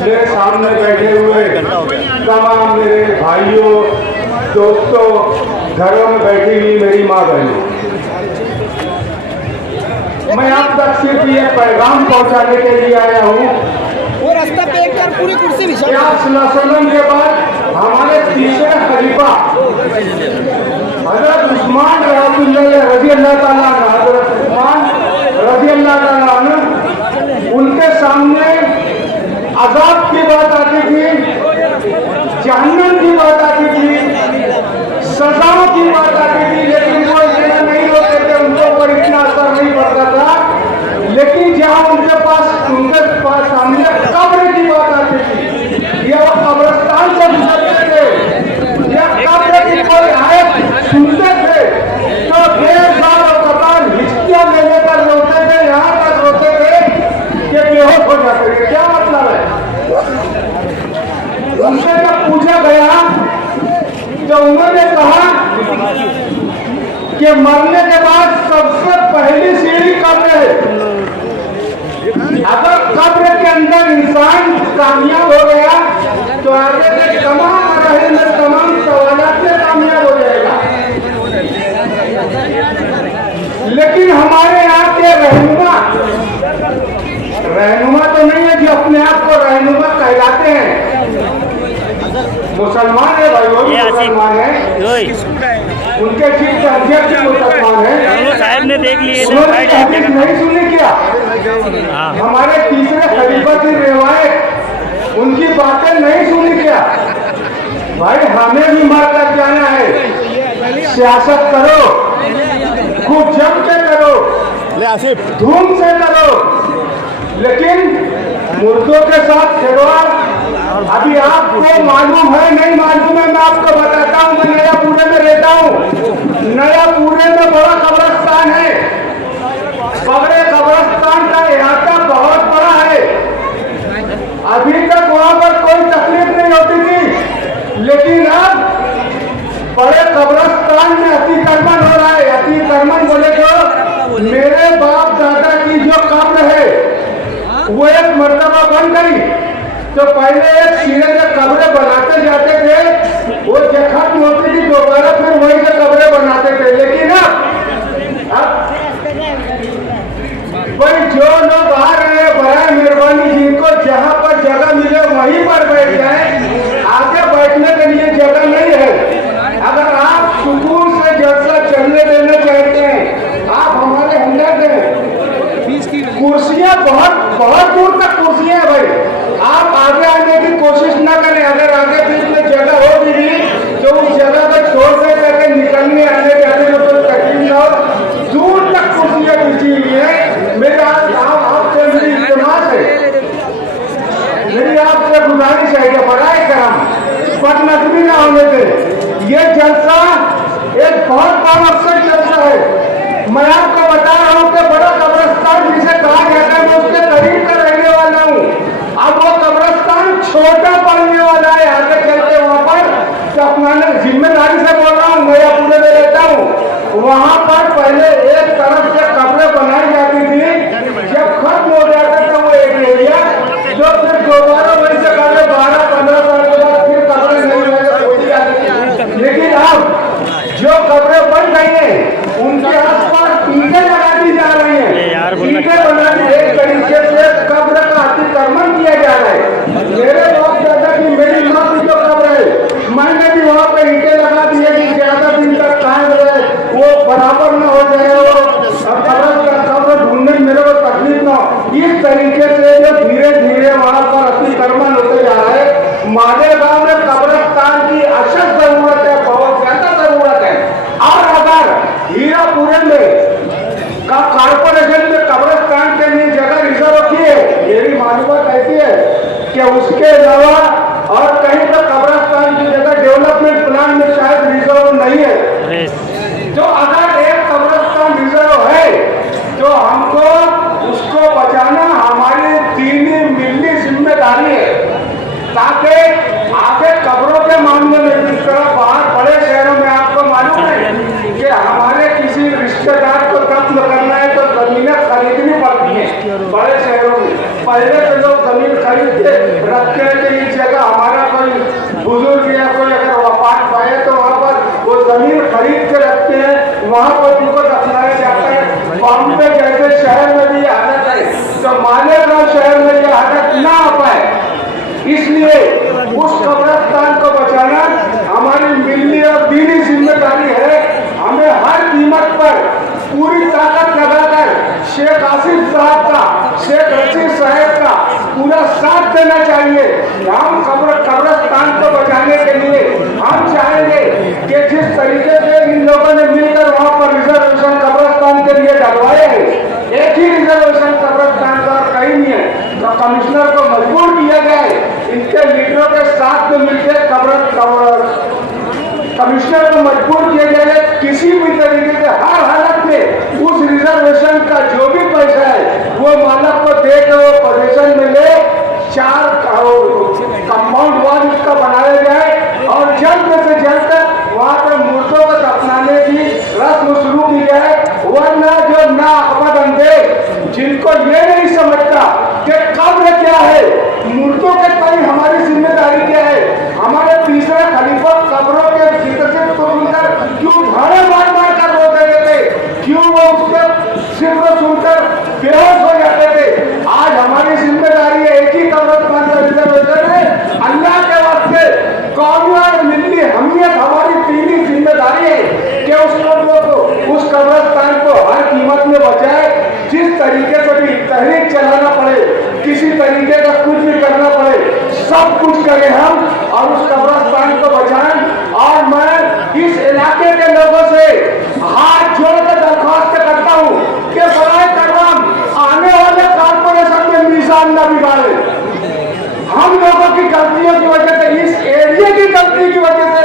मेरे सामने बैठे हुए तमाम मेरे भाइयों, दोस्तों, घरों में बैठी हुई मेरी माँ बहनों, मैं आप तक सिर्फ ये पैगाम पहुंचाने के लिए आया हूँ। वो रास्ता पे एक पूरी कुर्सी वसल्लम के बाद हमारे तीसरे खलीफा हजरत उस्मान रजी अल्लाह ताला अन्हु, हजरत उस्मान रजी अल्लाह ताला अन्हु, उनके सामने अजाब की बात आती थी, जहन्नम की बात आती थी, सजाओं की बात आती थी, लेकिन वो इतना नहीं होते थे, उनके ऊपर इतना असर नहीं पड़ता था। लेकिन जहाँ उनके पास सामने कब्र की बात आती थी या वो कब्रिस्तान से गुजरते थे या कब्र की कोई आयत सुनते थे तो बेजार और कतार हिचकियां ले लेकर रोते थे, यहाँ तक रोते थे कि बेहोश हो जाते थे। क्या मतलब है? उनसे जब पूछा गया तो उन्होंने कहा कि मरने के बाद सबसे पहली सीढ़ी कब्र है। अगर कब्र के अंदर इंसान कामयाब हो गया तो आगे के तमाम मराहिल में तमाम सवालात में कामयाब हो जाएगा। लेकिन हमारे यहाँ के रहनुमा तो नहीं है जो अपने आप को रहनुमा कहलाते हैं। मुसलमान है भाई, वो भी मुसलमान है, उनके चीफ अध्यक्ष मुसलमान है। साहब ने देख लिए नहीं सुनी क्या? हमारे तीसरे खलीफा की रिवायत, उनकी बातें नहीं सुनी क्या? भाई हमें भी मर कर जाना है। सियासत करो, खूब जम के करो, धूम से करो, लेकिन मुर्दों के साथ खिलवाड़। अभी आपको मालूम है नहीं मालूम है, मैं आपको बताता हूँ। मैं नयापुरे में रहता हूँ। नयापुरे में बड़ा कब्रिस्तान है। कब्रिस्तान का इलाका बहुत बड़ा है। अभी तक वहाँ पर कोई तकलीफ नहीं होती थी, लेकिन अब बड़े कब्रिस्तान में अतिक्रमण हो रहा है। अतिक्रमण बोले तो मेरे बाप दादा की जो कब्र है वो एक मर्तबा बन गई, तो पहले एक सिरे से कब्रें बनाते जाते थे, वो खत्म होती थी, दोबारा फिर वही से कब्रें बनाते थे। लेकिन अब भाई जो लोग आ रहे हैं, बड़ा मेहरबानी, जिनको जहाँ पर जगह मिले वहीं पर बैठ जाए। आगे बैठने के लिए जगह नहीं है। अगर आप सुकून से जलसा चलने देना चाहते हैं, आप हमारे हमदर्द हैं। कुर्सियां बहुत दूर तक कुर्सियां है भाई, आप आगे आने की कोशिश ना करें। अगर आगे बीच में जगह हो भी तो उस जगह को छोड़ करके निकलने आने जाने में कोई तकलीफ ना हो। दूर तक कुर्सियां बिछी हुई है। मेरे आपसे मेरी इल्तिमास है, मेरी आपसे गुजारिश है कि बड़ाए करम बदनज़मी ना होने दें। ये जलसा एक बहुत बामकसद जलसा है। मैं आपको बता रहा हूँ कि बड़ा कब्रिस्तान जिसे कहा जाता है, मैं उसके करीब का रहने वाला हूँ। अब वो कब्रिस्तान छोटा पड़ने वाला है आगे चलते वहाँ पर। तो अपना जिम्मेदारी से बोल रहा हूँ, नयापुरे में रहता हूँ। वहाँ पर पहले एक तरफ से कब्रें बनाई जाती थी, जब खत्म हो जाता था वो एक एरिया, जो फिर दोबारा वहीं से कब्रें 12-15 साल के बाद फिर कब्रें नहीं जाती थी। लेकिन अब जो कब्रें बन गई हैं उनके आसपास ईंटें लगा दी जा रही हैं। ईंटें बना दी, एक तरीके से कब्र का अतिक्रमण किया जा रहा है। मेरे बाप दादा की, मेरी माँ की जो कब्र है, मैंने भी वहाँ पे ईंटें लगा दी है कि ज्यादा दिन तक कायम रहे, वो बराबर न हो जाए, कब्र ढूंढने में मेरे को तकलीफ ना हो। इस तरीके से जो धीरे धीरे वहाँ पर अतिक्रमण होते जा रहा है। मालेगांव में कब्रिस्तान की अशद जरूरत है, बहुत ज्यादा जरूरत है। और अगर हीरापुरे में कारपोरेशन में कब्रिस्तान के लिए जगह रिजर्व की है, मेरी मालूमात ऐसी है कि उसके अलावा और कहीं पर कब्रिस्तान की जगह डेवलपमेंट प्लान में शायद रिजर्व नहीं है। तो अगर एक कब्रिस्तान रिजर्व है तो हमको उसको बचाना हमारी दीनी मिल्ली जिम्मेदारी है, ताकि आगे कब्रों के मामले में जिस तरह बाहर बड़े शहरों में आपको मालूम है कि हमारे किसी रिश्तेदार को दफन करना है तो जमीनें खरीदनी पड़ती हैं। बड़े शहरों में पहले तो लोग जमीन खरीद के सकते हैं कि इस जगह हमारा कोई बुजुर्ग या कोई अगर वफात पाए तो वहाँ पर वो जमीन खरीद के रखते हैं, वहाँ पर उनको दफनाया जाता है। बॉम्बे जैसे शहर में भी ये हालत है, तो मालेगांव शहर में ये हालत ना आ पाए, इसलिए उस कब्रिस्तान को बचाना हमारी मिली और दीनी जिम्मेदारी है। हमें हर कीमत पर पूरी ताकत लगाकर शेख आसिफ साहब का, शेख रशीद साहब का पूरा साथ देना चाहिए। हम कब्रिस्तान को बचाने के लिए हम चाहेंगे कि जिस तरीके से इन लोगों ने मिलकर वहाँ पर रिजर्वेशन कब्रिस्तान के लिए डलवाए हैं, एक ही रिजर्वेशन कब्रिस्तान का और कहीं नहीं है, तो कमिश्नर को मजबूर किया गया है इनके लीडरों के साथ में मिलकर कमिश्नर को मजबूर किया जाए किसी भी तरीके से हर हालत में उस रिजर्वेशन का जो भी पैसा है वो मालक को दे के वो पोजीशन में ले, 4 कंपाउंड वॉल उसका बनाया जाए और जल्द से जल्द वहाँ पर मुर्दों को दफनाने की रस्म शुरू की जाए। वरना जो नाअहमद अंदेज जिनको ये नहीं समझता कि कब्र क्या है, मुर्दों के प्रति हमारी जिम्मेदारी क्या है, हमारे तीसरे खलीफा कब्रों के जिक्र से सुनकर क्यों भाड़े मार मार कर रो देते थे, क्यों वो उसके सिर्फ सुनकर बेहोश हो जाते थे। आज हमारी जिम्मेदारी है एक ही कब्रिस्तान का रिजर्वेशन है। अल्लाह के वास्ते कौमी और मिली हमियत हमारी दीनी जिम्मेदारी है कि उस कब्रों को, उस कब्रिस्तान को हर कीमत में बचाए। जिस तरीके से भी तहरीक चलाना पड़े, किसी तरीके का कुछ भी करना पड़े, सब कुछ करें हम और उस कब्रिस्तान को बचाएं। और मैं इस इलाके के लोगों से हाथ जोड़कर दरख्वास्त करता हूँ कि बराए करम आने वाले कारपोरेशन में निशान न बिगाड़े। हम लोगों की गलतियों की वजह से, इस एरिया की गलती की वजह से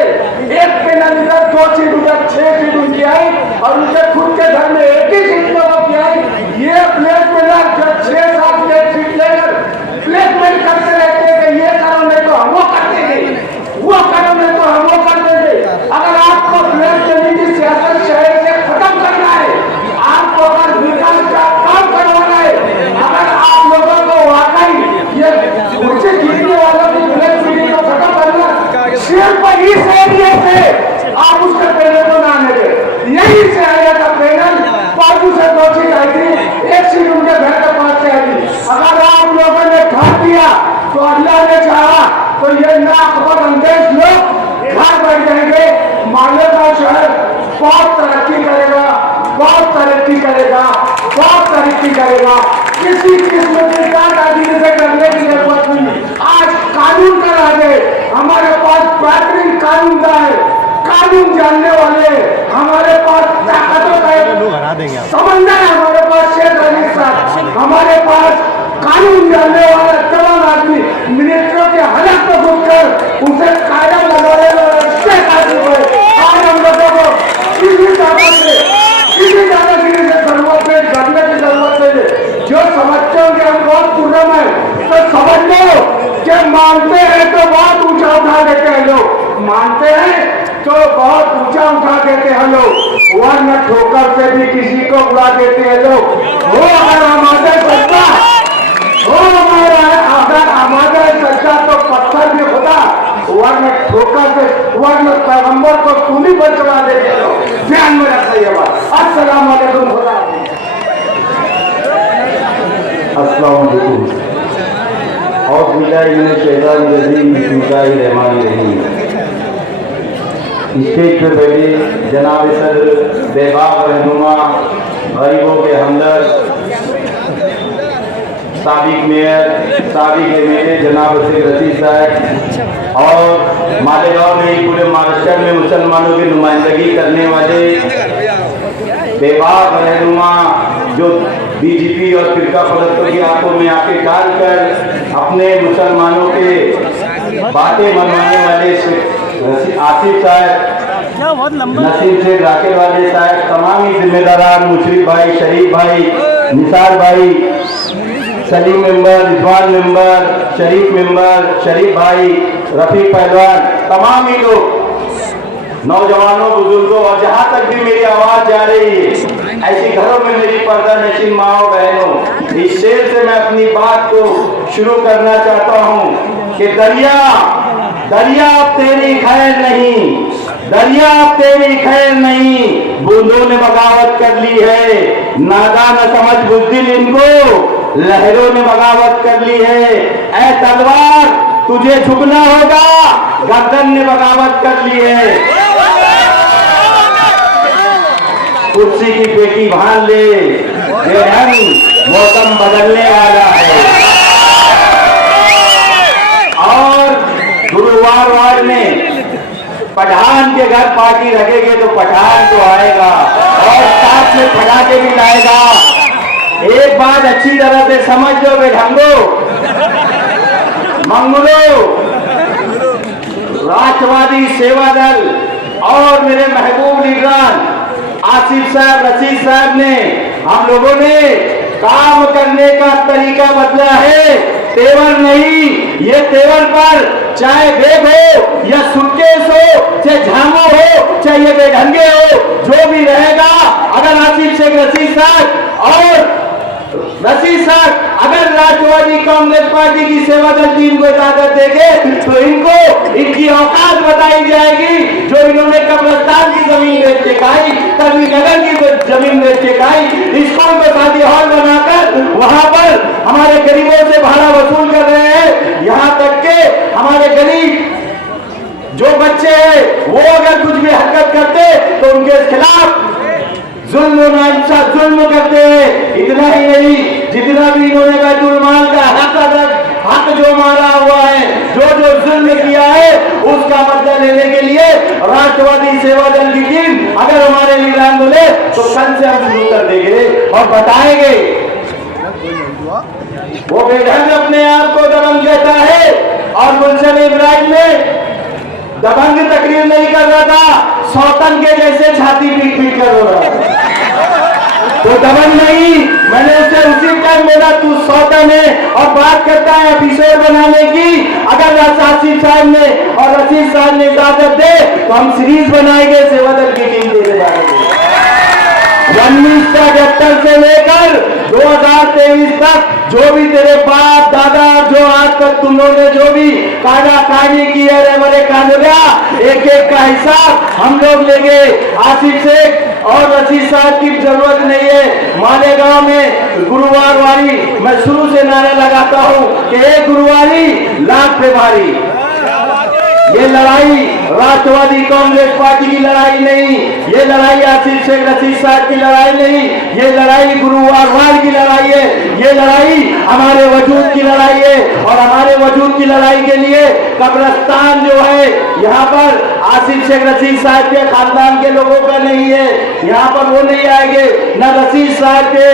एक पैनल इधर 2 सीट उधर 6 सीट उनकी आई और उनके खुद के घर में एक ही सीट लोगों की आई। ये प्लेसमेंट जब 6-7 सीट लेकर प्लेसमेंट करते रहते हैं कि ये करो नहीं तो हम वो कर देंगे, वो करो नहीं तो हम वो कर देंगे। अगर आपको प्लेस देने की सियासत शहर से खत्म करना है, आपको अगर विकास का काम करवाना है, अगर आप लोगों को वाकई ये मुझसे जीतने वालों की प्लेस मीटिंग को खत्म करना, सिर्फ इस एरिया से आप उसके पैनल को ना आने दें। यही से आया था पैनल, बाजू से 2 सीट आई थी, 1 सीट उनके घर के पास से आई थी। अगर आप लोगों ने घर दिया तो अल्लाह ने चाहा तो ये नाअहमद अंदेज लोग घर बैठ जाएंगे। मालेगांव शहर बहुत तरक्की करेगा, बहुत तरक्की करेगा, बहुत तरक्की करेगा। किसी किस्म की दादागिरी से करने की जरूरत नहीं। आज कानून का राज है, हमारे पास बेहतरीन कानूनदार है, कानून जानने वाले, हमारे पास ताकतों का समंदर है, हमारे पास शेख रशीद साहब, हमारे पास कानून जानने वाला तमाम आदमी मिनिस्टरों के हलक में घुसकर उसे कायदा लगाने आज हम लोगों को किसी दादागिरी से जरूरत है, करने की जरूरत है। जो समझते हो कि हम बहुत पूर्णम है तो समझ लो कि मानते हैं तो बहुत ऊंचा उठा देते हैं लोग, मानते हैं तो बहुत ऊंचा उठा देते हैं लोग, वरना ठोकर से भी किसी को उड़ा देते हैं लोग। वो अगर हमारे सच्चा हो, अगर हमारे सच्चा तो पत्थर भी होता, वरना ठोकर से, वरना पैगंबर को सूली पर चढ़ा देते हैं लोग। ध्यान में रखिए ये बात। अस्सलाम वालेकुम। अस्सलाम वालेकुम। और स्टेज पर बैठे जनाब सर बेबाक रहनुमा, गरीबों के हमदर्द, साबिक मेयर, साबिक एमएलए जनाब शेख रशीद साहब और मालेगांव में पूरे महाराष्ट्र में मुसलमानों की नुमाइंदगी करने वाले बेबाक रहनुमा जो बीजेपी और फिरका परस्तों की आंखों में आंखें डालकर अपने मुसलमानों के बातें मनवाने वाले आसिफ साहब, नसीम शेख राकेल वाले साहब, तमाम ही जिम्मेदारान, मुशरिफ भाई, शरीफ भाई, निसार भाई, सलीम मेंबर, रिजवान मेंबर, शरीफ मेंबर, शरीफ भाई, रफीक पहलवान, तमाम ही लोग, नौजवानों, बुजुर्गों और जहाँ तक भी मेरी आवाज जा रही है, ऐसी घरों में मेरी पर्दा नशीन माओ बहनों, इस शेर से मैं अपनी बात को शुरू करना चाहता हूँ कि दरिया अब तेरी खैर नहीं, दरिया अब तेरी खैर नहीं, बूंदों ने बगावत कर ली है, नादान समझ बुज़दिल इनको, लहरों ने बगावत कर ली है। ऐ तलवार तुझे झुकना होगा, गर्दन ने बगावत कर ली है। कुर्सी की पेटी भान ले, ये ढंग मौसम बदलने वाला है। और गुरुवार वार में पठान के घर पार्टी रखेंगे तो पठान तो आएगा और साथ में पटाखे भी लाएगा। एक बात अच्छी तरह से समझ लो बेढंगो, मंगलो, राष्ट्रवादी सेवा दल और मेरे महबूब लीडर आसिफ साहब, रशीद साहब ने, हम लोगों ने काम करने का तरीका बदला है। तेवर नहीं, ये तेवर पर चाहे बैग हो या सूटकेस हो, चाहे झामो हो, चाहे ये बेढंगे हो, जो भी रहेगा, अगर आसिफ शेख रशीद साहब और रशीद साहब अगर राष्ट्रवादी कांग्रेस पार्टी की सेवा दल टीम को इजाजत देंगे तो इनको इनकी औकात बताई जाएगी। जो इन्होंने कब्रिस्तान की जमीन बेच के खाई, कभी नगर की जमीन बेच के खाई, स्कूल में शादी हॉल बनाकर वहां पर हमारे गरीबों से भाड़ा वसूल कर रहे हैं। यहाँ तक के हमारे गरीब जो बच्चे हैं वो अगर कुछ भी हरकत करते तो उनके खिलाफ जुल्म नाइंसाफ जुल्म करते हैं। इतना ही नहीं, जितना भी इन्होंने बैतुल माल का हक जो मारा हुआ है, जो जुल्म किया है, उसका बदला लेने के लिए राष्ट्रवादी सेवा दल की टीम अगर हमारे लीडर बोले तो कल से हम शुरू कर देंगे और बताएंगे। वो बेढंग अपने आप को दबंग कहता है और गुलशन इब्राहिम में दबंग तकरीर नहीं कर रहा था, सौतन के जैसे छाती पीट पीट कर रो रहा तो दबंग नहीं। मैंने उसे उसी टाइम बोला तू सौतन है और बात करता है एपिसोड बनाने की। अगर आसिफ साहब ने और रशीद साहब ने इजाजत दे तो हम सीरीज बनाएंगे सेवा दल की टीम देने वाले। 1978 से लेकर 2023 तक जो भी तेरे बाप दादा जो आज तक तुम लोगों ने जो भी कागा कागी की है रे बड़े कानूनिया, एक एक का हिसाब हम लोग लेंगे। आसिफ शेख और रशीद साहब की जरूरत नहीं है। मालेगांव में गुरुवार वाली मैं शुरू से नारा लगाता हूं कि एक गुरुवारी लाख पे भारी। ये लड़ाई राष्ट्रवादी कांग्रेस पार्टी की लड़ाई नहीं, ये लड़ाई आसिफ शेख रशीद साहब की लड़ाई नहीं, ये लड़ाई गुरुवार वार की लड़ाई है। ये लड़ाई हमारे वजूद की लड़ाई है और हमारे वजूद की लड़ाई के लिए कब्रिस्तान जो है यहाँ पर आसिफ शेख रशीद साहब के खानदान के लोगों का नहीं है। यहाँ पर वो नहीं आएंगे, न रशीद साहब के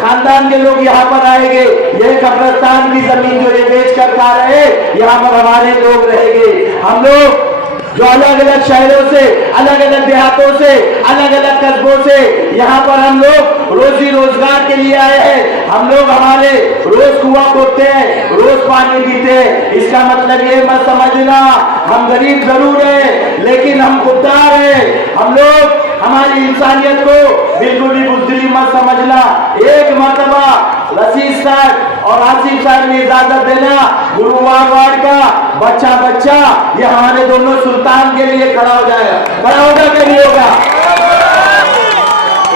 खानदान के लोग यहाँ पर आएंगे। ये कब्रिस्तान की जमीन जो ये बेच कर खा रहे, यहाँ पर हमारे लोग रहेंगे। हम लोग जो अलग अलग शहरों से, अलग अलग देहातों से, अलग अलग कस्बों से यहाँ पर हम लोग रोजी रोजगार के लिए आए हैं। हम लोग हमारे रोज कुआं खोदते हैं, रोज पानी पीते हैं। इसका मतलब ये मत समझना हम गरीब जरूर हैं लेकिन हम खुददार हैं। हम लोग हमारी इंसानियत को बिल्कुल भी बुज़दिली मत समझना। एक मर्तबा रशीद साहब और आसिफ साहब ने इजाजत देना, गुरुवार वार का बच्चा बच्चा ये हमारे दोनों सुल्तान के लिए खड़ा हो जाएगा। खड़ा होगा कि नहीं होगा?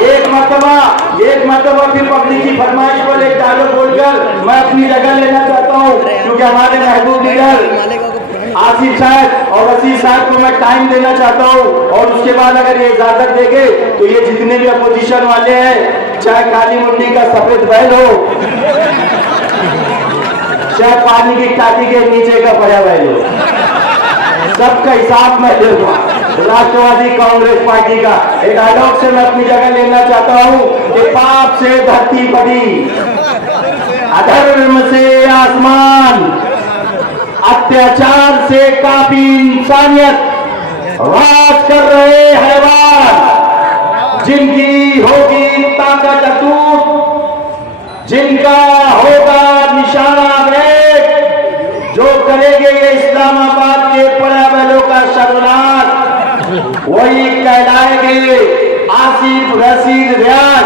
एक मर्तबा फिर पब्लिक की फरमाइश पर एक डायलॉग बोलकर मैं अपनी जगह लेना चाहता हूँ, क्योंकि हमारे महबूब लीडर आसिफ साहब और रशीद साहब को मैं टाइम देना चाहता हूँ और उसके बाद अगर ये इजाजत देंगे तो ये जितने भी अपोजिशन वाले हैं, चाहे काली मुंडी का सफेद बैल हो, चाहे पानी की टाटी के नीचे का बड़ा बैल हो, सबका हिसाब मैं दूंगा। राष्ट्रवादी कांग्रेस पार्टी का एक डायलॉग से मैं अपनी जगह लेना चाहता हूँ कि पाप से धरती बड़ी, अधर्म से आसमान, अत्याचार से काफी इंसानियत, राज कर रहे हैवान, जिनकी होगी ताकत अटूट, जिनका होगा निशाना बैठ, जो करेंगे ये इस्लामाबाद के पड़ा बैलों का शर्मनाक, वही कहलाएंगे आसिफ रशीद रियाज।